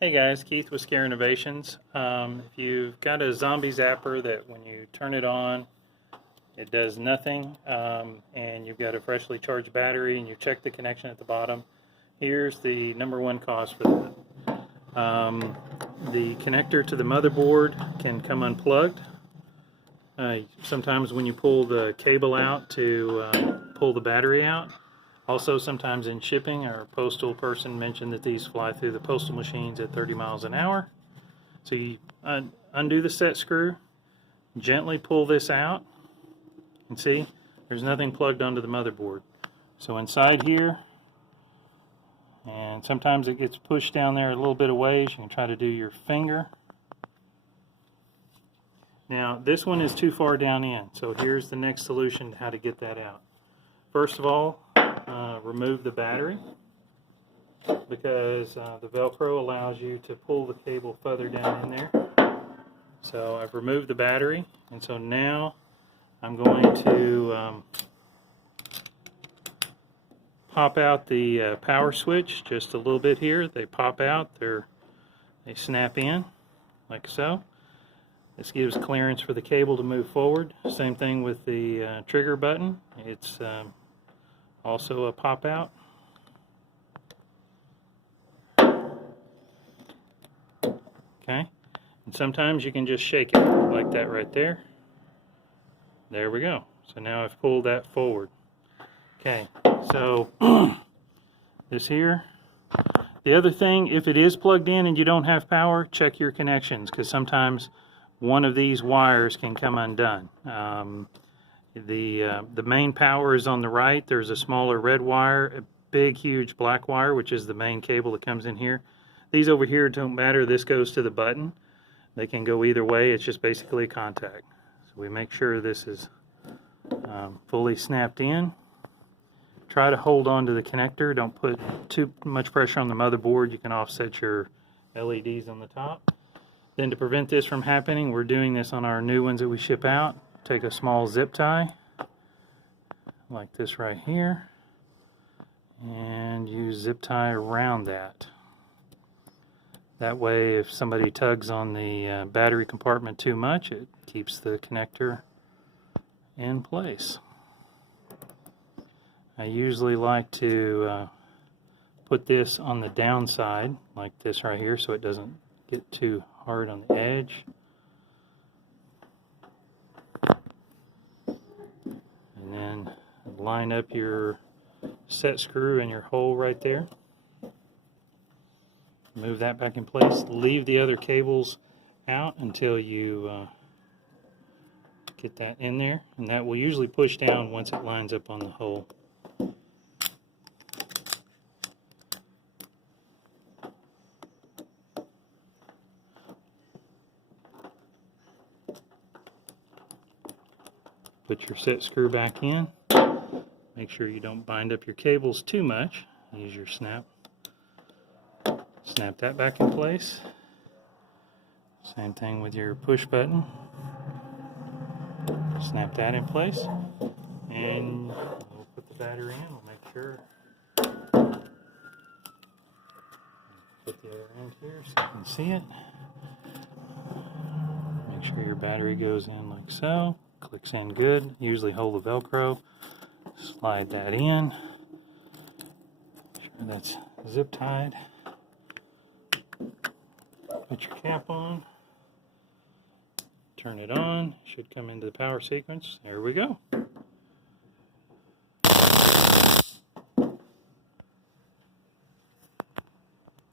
Hey guys, Keith with Scare Innovations. If you've got a zombie zapper that when you turn it on, it does nothing, and you've got a freshly charged battery and you check the connection at the bottom, here's the #1 cause for that. The connector to the motherboard can come unplugged. Sometimes when you pull the cable out to pull the battery out. Also, sometimes in shipping, our postal person mentioned that these fly through the postal machines at 30 miles an hour. So you undo the set screw, gently pull this out, and see, there's nothing plugged onto the motherboard. So inside here, and sometimes it gets pushed down there a little bit of ways. You can try to do your finger. Now, this one is too far down in, so here's the next solution to how to get that out. First of all, remove the battery, because the Velcro allows you to pull the cable further down in there. So I've removed the battery, and so now I'm going to pop out the power switch just a little bit here. They pop out, they snap in like so. This gives clearance for the cable to move forward. Same thing with the trigger button. It's also a pop out. Okay, and sometimes you can just shake it like that right there. There we go. So now I've pulled that forward. Okay, so this here. The other thing, if it is plugged in and you don't have power, check your connections, because sometimes one of these wires can come undone. The main power is on the right. There's a smaller red wire, a big huge black wire, which is the main cable that comes in here. These over here don't matter. This goes to the button. They can go either way. It's just basically a contact. So we make sure this is fully snapped in. Try to hold on to the connector. Don't put too much pressure on the motherboard. You can offset your LEDs on the top. Then to prevent this from happening, we're doing this on our new ones that we ship out. Take a small zip tie, like this right here, and use zip tie around that. That way, if somebody tugs on the battery compartment too much, it keeps the connector in place. I usually like to put this on the downside, like this right here, so it doesn't get too hard on the edge. And then line up your set screw and your hole right there. Move that back in place. Leave the other cables out until you get that in there, and that will usually push down once it lines up on the hole. Put your set screw back in. Make sure you don't bind up your cables too much. Use your snap. Snap that back in place. Same thing with your push button. Snap that in place. And we'll put the battery in. We'll make sure. Put the other end here so you can see it. Make sure your battery goes in like so. Clicks in good. Usually hold the Velcro. Slide that in. Make sure that's zip tied. Put your cap on. Turn it on. Should come into the power sequence. There we go.